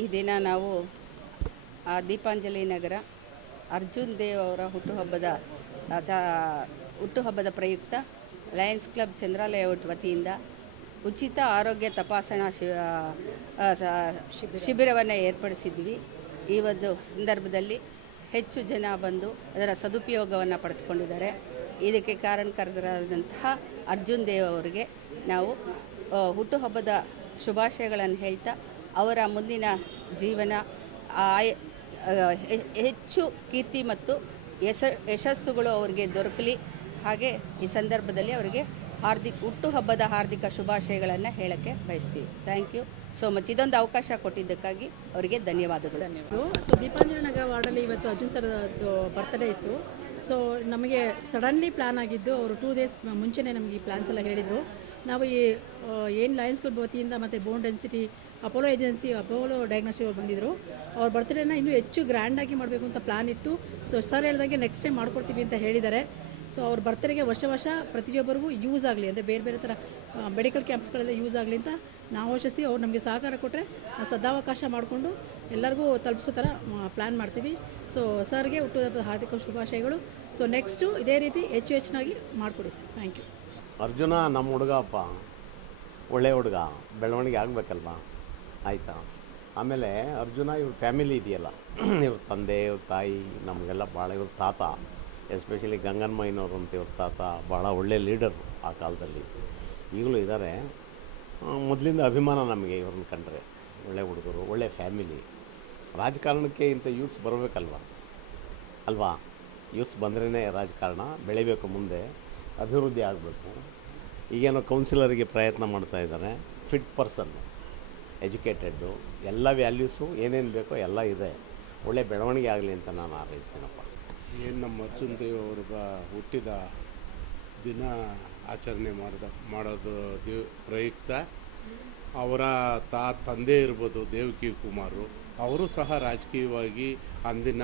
ಈ ದಿನ ನಾವು ದೀಪಾಂಜಲಿ ನಗರ ಅರ್ಜುನ್ ದೇವ್ ಅವರ ಹುಟ್ಟುಹಬ್ಬದ ಪ್ರಯುಕ್ತ ಲಯನ್ಸ್ ಕ್ಲಬ್ ಚಂದ್ರ ಲೇಔಟ್ ವತಿಯಿಂದ ಉಚಿತ ಆರೋಗ್ಯ ತಪಾಸಣಾ ಶಿಬಿರವನ್ನು ಏರ್ಪಡಿಸಿದ್ವಿ. ಈ ಒಂದು ಸಂದರ್ಭದಲ್ಲಿ ಹೆಚ್ಚು ಜನ ಬಂದು ಅದರ ಸದುಪಯೋಗವನ್ನು ಪಡಿಸ್ಕೊಂಡಿದ್ದಾರೆ. ಇದಕ್ಕೆ ಕಾರಣಕರ್ತರಾದಂತಹ ಅರ್ಜುನ್ ದೇವ್ ಅವರಿಗೆ ನಾವು ಹುಟ್ಟುಹಬ್ಬದ ಶುಭಾಶಯಗಳನ್ನು ಹೇಳ್ತಾ ಅವರ ಮುಂದಿನ ಜೀವನ ಹೆಚ್ಚು ಕೀರ್ತಿ ಮತ್ತು ಯಶಸ್ಸುಗಳು ಅವರಿಗೆ ದೊರಕಲಿ. ಹಾಗೆ ಈ ಸಂದರ್ಭದಲ್ಲಿ ಅವರಿಗೆ ಹುಟ್ಟುಹಬ್ಬದ ಹಾರ್ದಿಕ ಶುಭಾಶಯಗಳನ್ನು ಹೇಳೋಕ್ಕೆ ಬಯಸ್ತೀವಿ. Thank you so much. ಇದೊಂದು ಅವಕಾಶ ಕೊಟ್ಟಿದ್ದಕ್ಕಾಗಿ ಅವರಿಗೆ ಧನ್ಯವಾದಗಳು. ಸೊ ದೀಪಾಂಜಲಿ ನಗರ ವಾರ್ಡಲ್ಲಿ ಇವತ್ತು ಅರ್ಜುನ್ ಸರ್ ಬರ್ತ್ಡೇ ಇತ್ತು. ಸೊ ನಮಗೆ ಸಡನ್ಲಿ ಪ್ಲ್ಯಾನ್ ಆಗಿದ್ದು, ಅವರು 2 ಡೇಸ್ ಮುಂಚೆನೇ ನಮಗೆ ಈ ಪ್ಲ್ಯಾನ್ಸ್ ಎಲ್ಲ ಹೇಳಿದರು. ನಾವು ಈ ಏನು ಲಯನ್ಸ್ ಕ್ಲಬ್ ವತಿಯಿಂದ ಮತ್ತು bone density Apollo agency Apollo diagnostic ಅವ್ರು ಬಂದಿದ್ದರು. ಅವ್ರ ಬರ್ತ್ಡೇನ ಇನ್ನೂ ಹೆಚ್ಚು ಗ್ರ್ಯಾಂಡಾಗಿ ಮಾಡಬೇಕು ಅಂತ ಪ್ಲ್ಯಾನ್ ಇತ್ತು. ಸೊ ಸರ್ ಹೇಳ್ದಂಗೆ ನೆಕ್ಸ್ಟ್ ಟೈಮ್ ಮಾಡ್ಕೊಡ್ತೀವಿ ಅಂತ ಹೇಳಿದ್ದಾರೆ. ಸೊ ಅವ್ರ ಬರ್ತ್ಡೇಗೆ ವರ್ಷ ಪ್ರತಿಯೊಬ್ಬರಿಗೂ ಯೂಸ್ ಆಗಲಿ, ಅಂದರೆ ಬೇರೆ ಬೇರೆ ಥರ ಮೆಡಿಕಲ್ ಕ್ಯಾಂಪ್ಸ್ಗಳೆಲ್ಲ ಯೂಸ್ ಆಗಲಿ ಅಂತ ನಾವು ಆಶಿಸ್ತೀವಿ. ಅವ್ರು ನಮಗೆ ಸಹಕಾರ ಕೊಟ್ಟರೆ ನಾವು ಸದಾವಕಾಶ ಮಾಡಿಕೊಂಡು ಎಲ್ಲರಿಗೂ ತಲುಪಿಸೋ ಥರ ಪ್ಲ್ಯಾನ್ ಮಾಡ್ತೀವಿ. ಸೊ ಸರ್ಗೆ ಹುಟ್ಟುಹಬ್ಬದ ಹಾರ್ದಿಕ ಶುಭಾಶಯಗಳು. ಸೊ ನೆಕ್ಸ್ಟು ಇದೇ ರೀತಿ ಹೆಚ್ಚಿನಾಗಿ ಮಾಡಿಕೊಡಿ ಸರ್. Thank you. ಅರ್ಜುನ ನಮ್ಮ ಹುಡುಗಪ್ಪ, ಒಳ್ಳೆ ಹುಡುಗ, ಬೆಳವಣಿಗೆ ಆಗಬೇಕಲ್ವ, ಆಯಿತಾ. ಆಮೇಲೆ ಅರ್ಜುನ ಇವ್ರ ಫ್ಯಾಮಿಲಿ ಇದೆಯಲ್ಲ, ಇವ್ರ ತಂದೆ, ಇವ್ರ ತಾಯಿ, ನಮಗೆಲ್ಲ ಭಾಳ, ಇವ್ರ ತಾತ ಎಸ್ಪೆಷಲಿ ಗಂಗನ್ಮಯ್ಯನವರು ಅಂತ ಇವ್ರ ತಾತ ಭಾಳ ಒಳ್ಳೆ ಲೀಡರು ಆ ಕಾಲದಲ್ಲಿ, ಈಗಲೂ ಇದ್ದಾರೆ. ಮೊದಲಿಂದ ಅಭಿಮಾನ ನಮಗೆ ಇವ್ರನ್ನ ಕಂಡ್ರೆ. ಒಳ್ಳೆ ಹುಡುಗರು, ಒಳ್ಳೆ ಫ್ಯಾಮಿಲಿ. ರಾಜಕಾರಣಕ್ಕೆ ಇಂಥ ಯೂತ್ಸ್ ಅಲ್ವಾ. ಯೂತ್ಸ್ ಬಂದ್ರೇ ರಾಜಕಾರಣ ಬೆಳಿಬೇಕು, ಮುಂದೆ ಅಭಿವೃದ್ಧಿ ಆಗಬೇಕು. ಈಗೇನೋ ಕೌನ್ಸಿಲರಿಗೆ ಪ್ರಯತ್ನ ಮಾಡ್ತಾ ಇದ್ದಾರೆ. ಫಿಟ್ ಪರ್ಸನ್ನು, ಎಜುಕೇಟೆಡ್ಡು, ಎಲ್ಲ ವ್ಯಾಲ್ಯೂಸು ಏನೇನು ಬೇಕೋ ಎಲ್ಲ ಇದೆ. ಒಳ್ಳೆ ಬೆಳವಣಿಗೆ ಆಗಲಿ ಅಂತ ನಾನು ಹಾರೈಸ್ತೀನಪ್ಪ. ಏನು ನಮ್ಮ ಅರ್ಜುನ್ ದೇವ್ ಅವ್ರಿಗೆ ಹುಟ್ಟಿದ ದಿನ ಆಚರಣೆ ಮಾಡೋದು ಪ್ರಯುಕ್ತ ಅವರ ತಂದೆ ಇರ್ಬೋದು ದೇವಕಿ ಕುಮಾರು, ಅವರು ಸಹ ರಾಜಕೀಯವಾಗಿ ಅಂದಿನ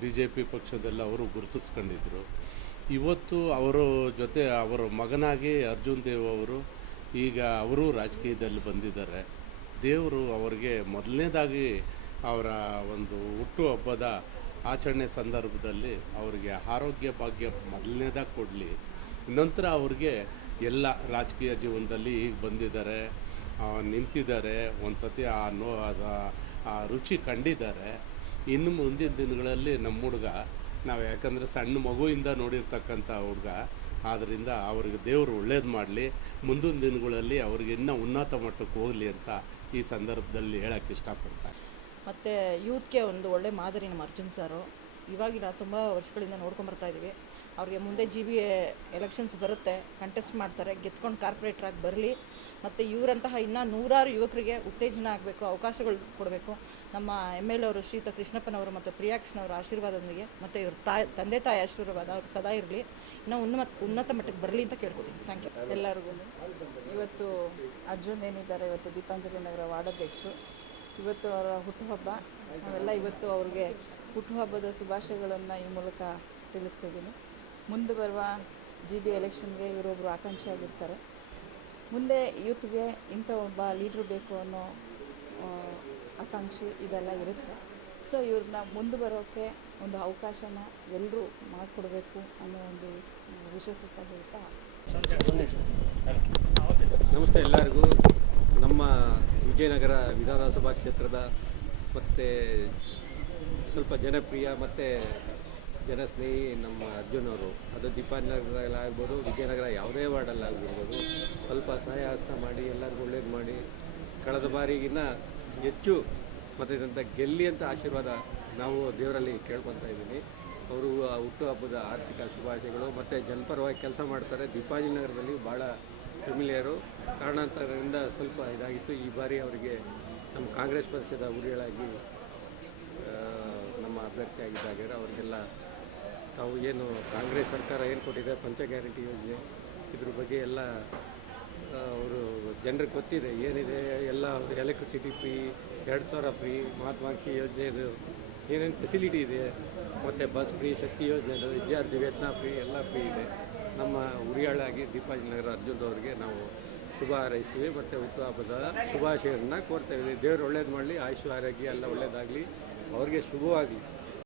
BJP ಪಕ್ಷದಲ್ಲಿ ಅವರು ಗುರುತಿಸ್ಕೊಂಡಿದ್ರು. ಇವತ್ತು ಅವರ ಜೊತೆ ಅವರ ಮಗನಾಗಿ ಅರ್ಜುನ್ ದೇವ್ ಅವರು ಈಗ ಅವರು ರಾಜಕೀಯದಲ್ಲಿ ಬಂದಿದ್ದಾರೆ. ದೇವರು ಅವರಿಗೆ ಮೊದಲನೇದಾಗಿ ಅವರ ಒಂದು ಹುಟ್ಟುಹಬ್ಬದ ಆಚರಣೆ ಸಂದರ್ಭದಲ್ಲಿ ಅವರಿಗೆ ಆರೋಗ್ಯ ಭಾಗ್ಯ ಮೊದಲನೇದಾಗಿ ಕೊಡಲಿ. ನಂತರ ಅವ್ರಿಗೆ ಎಲ್ಲ ರಾಜಕೀಯ ಜೀವನದಲ್ಲಿ ಈಗ ಬಂದಿದ್ದಾರೆ, ನಿಂತಿದ್ದಾರೆ, ಒಂದು ಸತಿ ಆ ರುಚಿ ಕಂಡಿದ್ದಾರೆ. ಇನ್ನು ಮುಂದಿನ ದಿನಗಳಲ್ಲಿ ನಮ್ಮ ಹುಡುಗ, ನಾವು ಯಾಕಂದರೆ ಸಣ್ಣ ಮಗುವಿಂದ ನೋಡಿರ್ತಕ್ಕಂಥ ಹುಡುಗ, ಆದ್ದರಿಂದ ಅವ್ರಿಗೆ ದೇವರು ಒಳ್ಳೇದು ಮಾಡಲಿ, ಮುಂದಿನ ದಿನಗಳಲ್ಲಿ ಅವ್ರಿಗೆ ಇನ್ನೂ ಉನ್ನತ ಮಟ್ಟಕ್ಕೆ ಹೋಗಲಿ ಅಂತ ಈ ಸಂದರ್ಭದಲ್ಲಿ ಹೇಳೋಕ್ಕೆ ಇಷ್ಟಪಡ್ತಾರೆ. ಮತ್ತು ಯೂತ್ಗೆ ಒಂದು ಒಳ್ಳೆ ಮಾದರಿ ನಮ್ಮ ಅರ್ಜುನ್ ಸಾರು. ಇವಾಗಿನ ತುಂಬ ವರ್ಷಗಳಿಂದ ನೋಡ್ಕೊಂಬರ್ತಾ ಇದ್ದೀವಿ. ಅವ್ರಿಗೆ ಮುಂದೆ GB ಎಲೆಕ್ಷನ್ಸ್ ಬರುತ್ತೆ, ಕಂಟೆಸ್ಟ್ ಮಾಡ್ತಾರೆ, ಗೆದ್ಕೊಂಡು ಕಾರ್ಪೊರೇಟ್ರಾಗಿ ಬರಲಿ. ಮತ್ತು ಇವರಂತಹ ಇನ್ನೂ 100 ಯುವಕರಿಗೆ ಉತ್ತೇಜನ ಆಗಬೇಕು, ಅವಕಾಶಗಳು ಕೊಡಬೇಕು. ನಮ್ಮ ML ಅವರು ಶ್ರೀಯುತ ಕೃಷ್ಣಪ್ಪನವರು ಮತ್ತು ಪ್ರಿಯಾಕ್ಷನವರ ಆಶೀರ್ವಾದದೊಂದಿಗೆ ಮತ್ತು ಇವ್ರ ತಂದೆ ತಾಯಿ ಆಶೀರ್ವಾದ ಅವ್ರಿಗೆ ಸದಾ ಇರಲಿ, ಇನ್ನೂ ಉನ್ನತ ಮಟ್ಟಕ್ಕೆ ಬರಲಿ ಅಂತ ಕೇಳ್ಕೊತೀನಿ. ಥ್ಯಾಂಕ್ ಯು ಎಲ್ಲರಿಗೂ. ಇವತ್ತು ಅರ್ಜುನ್ ಏನಿದ್ದಾರೆ, ಇವತ್ತು ದೀಪಾಂಜಲಿ ನಗರ ವಾರ್ಡಾಧ್ಯಕ್ಷರು, ಇವತ್ತು ಅವರ ಹುಟ್ಟುಹಬ್ಬ. ನಾವೆಲ್ಲ ಇವತ್ತು ಅವ್ರಿಗೆ ಹುಟ್ಟುಹಬ್ಬದ ಶುಭಾಶಯಗಳನ್ನು ಈ ಮೂಲಕ ತಿಳಿಸ್ತಿದ್ದೀನಿ. ಮುಂದೆ ಬರುವ GB ಎಲೆಕ್ಷನ್ಗೆ ಇವರೊಬ್ಬರು ಆಕಾಂಕ್ಷಿಯಾಗಿರ್ತಾರೆ. ಮುಂದೆ ಯೂತ್ಗೆ ಇಂಥ ಒಬ್ಬ ಲೀಡ್ರು ಬೇಕು ಅನ್ನೋ ಆಕಾಂಕ್ಷೆ ಇದೆಲ್ಲ ಇರುತ್ತೆ. ಸೊ ಇವ್ರನ್ನ ಮುಂದೆ ಬರೋಕ್ಕೆ ಒಂದು ಅವಕಾಶನ ಎಲ್ಲರೂ ಮಾಡಿಕೊಡ್ಬೇಕು ಅನ್ನೋ ಒಂದು ವಿಶೇಷತೆ ಹೇಳ್ತಾ. ನಮಸ್ತೆ ಎಲ್ಲರಿಗೂ. ನಮ್ಮ ವಿಜಯನಗರ ವಿಧಾನಸಭಾ ಕ್ಷೇತ್ರದ ಮತ್ತು ಸ್ವಲ್ಪ ಜನಪ್ರಿಯ ಮತ್ತು ಜನಸ್ನೇಹಿ ನಮ್ಮ ಅರ್ಜುನ್ ಅವರು, ಅದು ದೀಪಾಂಜಲಿನಗರಲ್ಲಾಗ್ಬೋದು, ವಿಜಯನಗರ ಯಾವುದೇ ವಾರ್ಡಲ್ಲಾಗಿರ್ಬೋದು, ಸ್ವಲ್ಪ ಸಹಾಯ ಹಸ್ತ ಮಾಡಿ ಎಲ್ಲರಿಗೂ ಒಳ್ಳೇದು ಮಾಡಿ ಕಳೆದ ಬಾರಿಗಿನ್ನ ಹೆಚ್ಚು ಮತದಿಂದ ಗೆಲ್ಲಿ ಅಂತ ಆಶೀರ್ವಾದ ನಾವು ದೇವರಲ್ಲಿ ಕೇಳ್ಕೊತಾ ಇದ್ದೀನಿ. ಅವರು ಹುಟ್ಟುಹಬ್ಬದ ಆರ್ಥಿಕ ಶುಭಾಶಯಗಳು. ಮತ್ತು ಜನಪರವಾಗಿ ಕೆಲಸ ಮಾಡ್ತಾರೆ. ದೀಪಾಂಜಲಿ ನಗರದಲ್ಲಿ ಭಾಳ ಫೆಮಿಲಿಯರು. ಕಾರಣಾಂತರದಿಂದ ಸ್ವಲ್ಪ ಇದಾಗಿತ್ತು. ಈ ಬಾರಿ ಅವರಿಗೆ ನಮ್ಮ ಕಾಂಗ್ರೆಸ್ ಪಕ್ಷದ ಉರಿಗಳಾಗಿ ನಮ್ಮ ಅಭ್ಯರ್ಥಿ ಆಗಿದ್ದಾಗ ಅವರಿಗೆಲ್ಲ ತಾವು ಏನು ಕಾಂಗ್ರೆಸ್ ಸರ್ಕಾರ ಏನು ಕೊಟ್ಟಿದೆ ಪಂಚ ಗ್ಯಾರಂಟಿ ಯೋಜನೆ, ಇದ್ರ ಬಗ್ಗೆ ಎಲ್ಲ ಅವರು ಜನರಿಗೆ ಗೊತ್ತಿದೆ ಏನಿದೆ. ಎಲ್ಲ ಎಲೆಕ್ಟ್ರಿಸಿಟಿ ಫ್ರೀ, 2000 ಫ್ರೀ, ಮಹತ್ವಾಕಾಂಕ್ಷಿ ಯೋಜನೆದು ಏನೇನು ಫೆಸಿಲಿಟಿ ಇದೆ, ಮತ್ತು ಬಸ್ ಫ್ರೀ, ಶಕ್ತಿ ಯೋಜನೆದು, ವಿದ್ಯಾರ್ಥಿ ವೇತನ ಫ್ರೀ, ಎಲ್ಲ ಫ್ರೀ ಇದೆ. ನಮ್ಮ ಉರಿಯಾಳಾಗಿ ದೀಪಾಂಜಲಿ ನಗರ ಅರ್ಜುನ್ ಅವರಿಗೆ ನಾವು ಶುಭ ಹಾರೈಸ್ತೀವಿ ಮತ್ತು ಹುಟ್ಟುಹಬ್ಬದ ಶುಭಾಶಯವನ್ನು ಕೋರ್ತಾ ಇದ್ದೀವಿ. ದೇವರು ಒಳ್ಳೇದು ಮಾಡಲಿ, ಆಯುಷ್ ಆರೋಗ್ಯ ಎಲ್ಲ ಒಳ್ಳೇದಾಗಲಿ, ಅವ್ರಿಗೆ ಶುಭವಾಗಲಿ.